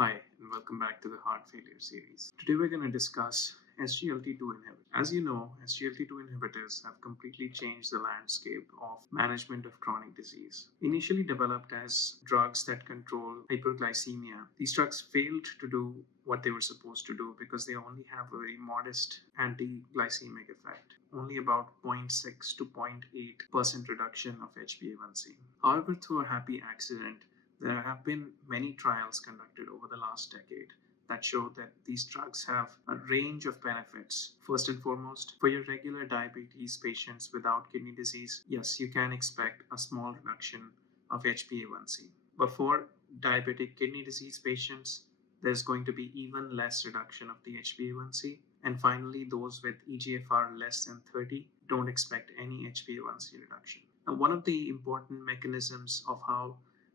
Hi, and welcome back to the Heart Failure series. Today we're going to discuss SGLT2 inhibitors. As you know, SGLT2 inhibitors have completely changed the landscape of management of chronic disease. Initially developed as drugs that control hyperglycemia, these drugs failed to do what they were supposed to do because they only have a very modest anti-glycemic effect, only about 0.6 to 0.8% reduction of HbA1c. However, through a happy accident, there have been many trials conducted over the last decade that show that these drugs have a range of benefits. First and foremost, for your regular diabetes patients without kidney disease, yes, you can expect a small reduction of HbA1c. But for diabetic kidney disease patients, there's going to be even less reduction of the HbA1c. And finally, those with eGFR less than 30 don't expect any HbA1c reduction. Now, one of the important mechanisms of how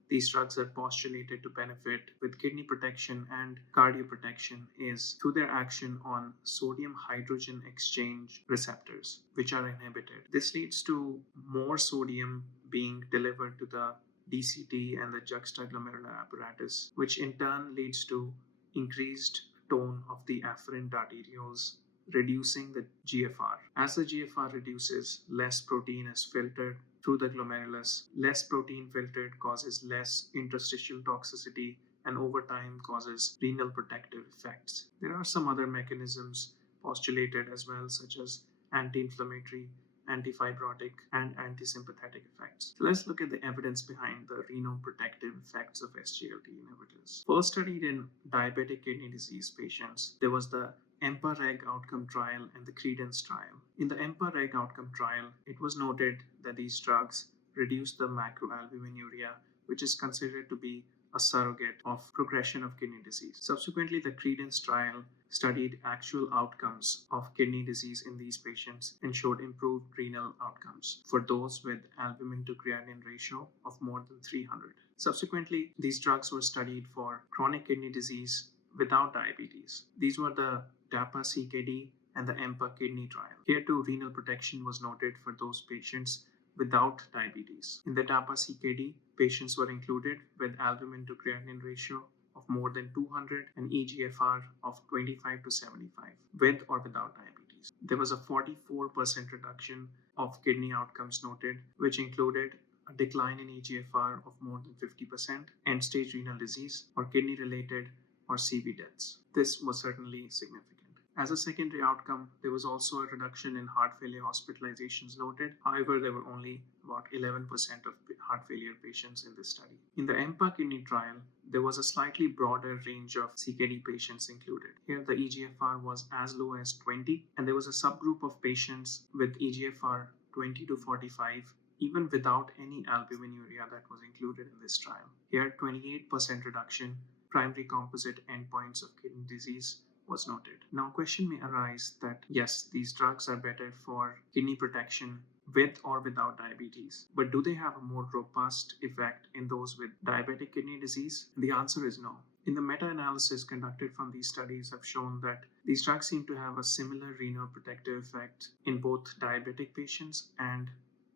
these drugs are postulated to benefit with kidney protection and cardioprotection is through their action on sodium hydrogen exchange receptors, which are inhibited. This leads to more sodium being delivered to the DCT and the juxtaglomerular apparatus, which in turn leads to increased tone of the afferent arterioles, reducing the GFR. As the GFR reduces, less protein is filtered through the glomerulus. Less protein filtered causes less interstitial toxicity and over time causes renal protective effects. There are some other mechanisms postulated as well, such as anti-inflammatory, antifibrotic, and antisympathetic effects. So let's look at the evidence behind the renal protective effects of SGLT inhibitors. First studied in diabetic kidney disease patients, there was the EMPA-REG outcome trial and the Credence trial. In the EMPA-REG outcome trial, it was noted that these drugs reduced the macroalbuminuria, which is considered to be a surrogate of progression of kidney disease. Subsequently, the Credence trial studied actual outcomes of kidney disease in these patients and showed improved renal outcomes for those with albumin to creatinine ratio of more than 300. Subsequently, these drugs were studied for chronic kidney disease without diabetes. These were the DAPA-CKD and the EMPA kidney trial. Here too, renal protection was noted for those patients without diabetes. In the DAPA-CKD, patients were included with albumin to creatinine ratio of more than 200 and eGFR of 25 to 75, with or without diabetes. There was a 44% reduction of kidney outcomes noted, which included a decline in eGFR of more than 50%, end-stage renal disease, or kidney-related or CV deaths. This was certainly significant. As a secondary outcome, there was also a reduction in heart failure hospitalizations noted. However, there were only about 11% of heart failure patients in this study. In the EMPA kidney trial, there was a slightly broader range of CKD patients included. Here, the eGFR was as low as 20, and there was a subgroup of patients with eGFR 20 to 45 even without any albuminuria that was included in this trial. Here, 28% reduction primary composite endpoints of kidney disease was noted. Now, a question may arise that yes, these drugs are better for kidney protection with or without diabetes, but do they have a more robust effect in those with diabetic kidney disease? The answer is no. In the meta-analysis conducted from these studies have shown that these drugs seem to have a similar renal protective effect in both diabetic patients and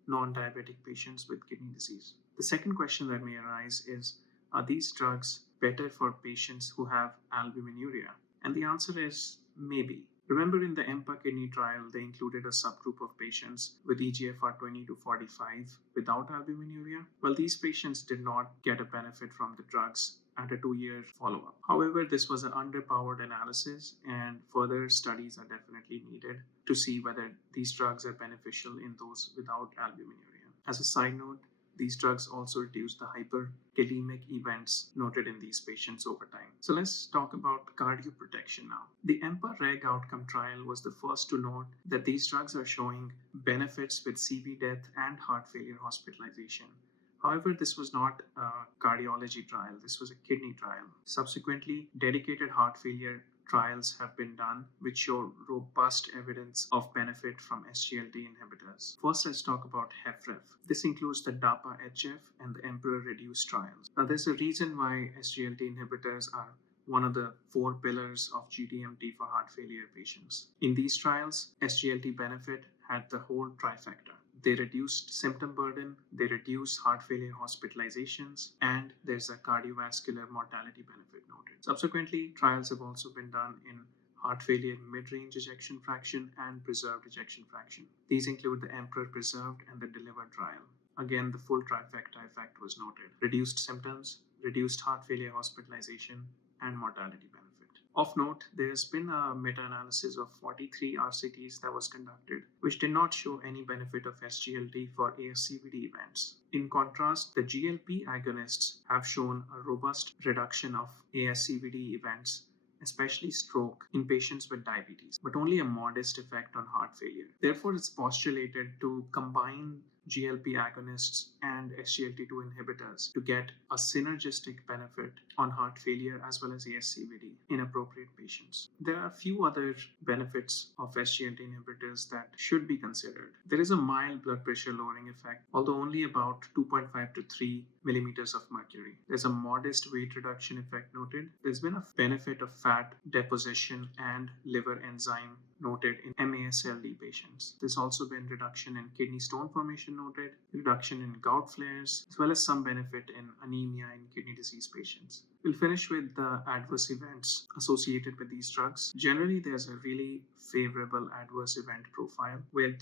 non-diabetic patients with kidney disease. The second question that may arise is, are these drugs better for patients who have albuminuria? And the answer is maybe. Remember, in the EMPA kidney trial, they included a subgroup of patients with eGFR 20 to 45 without albuminuria. Well, these patients did not get a benefit from the drugs at a 2-year follow-up. However, this was an underpowered analysis, and further studies are definitely needed to see whether these drugs are beneficial in those without albuminuria. As a side note, these drugs also reduce the hyperkalemic events noted in these patients over time. So let's talk about cardioprotection now. The EMPA-REG outcome trial was the first to note that these drugs are showing benefits with CV death and heart failure hospitalization. However, this was not a cardiology trial, this was a kidney trial. Subsequently, dedicated heart failure trials have been done which show robust evidence of benefit from SGLT inhibitors. First, let's talk about HFrEF. This includes the DAPA-HF and the EMPEROR-Reduce trials. Now, there's a reason why SGLT inhibitors are one of the 4 pillars of GDMT for heart failure patients. In these trials, SGLT benefit had the whole trifecta. They reduced symptom burden, they reduce heart failure hospitalizations, and there's a cardiovascular mortality benefit noted. Subsequently, trials have also been done in heart failure mid-range ejection fraction and preserved ejection fraction. These include the Emperor Preserved and the Deliver trial. Again, the full trifecta effect was noted. Reduced symptoms, reduced heart failure hospitalization, and mortality benefit. Of note, there has been a meta-analysis of 43 RCTs that was conducted, which did not show any benefit of SGLT for ASCVD events. In contrast, the GLP agonists have shown a robust reduction of ASCVD events, especially stroke, in patients with diabetes, but only a modest effect on heart failure. Therefore, it's postulated to combine GLP agonists and SGLT2 inhibitors to get a synergistic benefit on heart failure as well as ASCVD in appropriate patients. There are a few other benefits of SGLT inhibitors that should be considered. There is a mild blood pressure lowering effect, although only about 2.5 to 3 millimeters of mercury. There's a modest weight reduction effect noted. There's been a benefit of fat deposition and liver enzyme noted in MASLD patients. There's also been reduction in kidney stone formation noted, reduction in gout flares, as well as some benefit in anemia in kidney disease patients. We'll finish with the adverse events associated with these drugs. Generally, there's a really favorable adverse event profile, with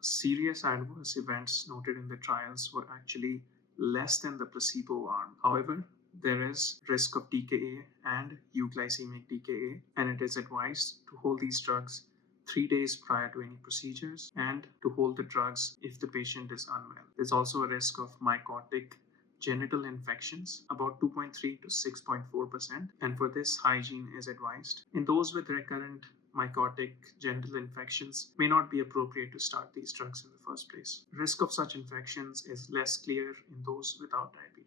serious adverse events noted in the trials were actually less than the placebo arm. However, there is risk of DKA and euglycemic DKA, and it is advised to hold these drugs 3 days prior to any procedures and to hold the drugs if the patient is unwell. There's also a risk of mycotic genital infections, about 2.3 to 6.4%, and for this, hygiene is advised. In those with recurrent mycotic genital infections, may not be appropriate to start these drugs in the first place. Risk of such infections is less clear in those without diabetes.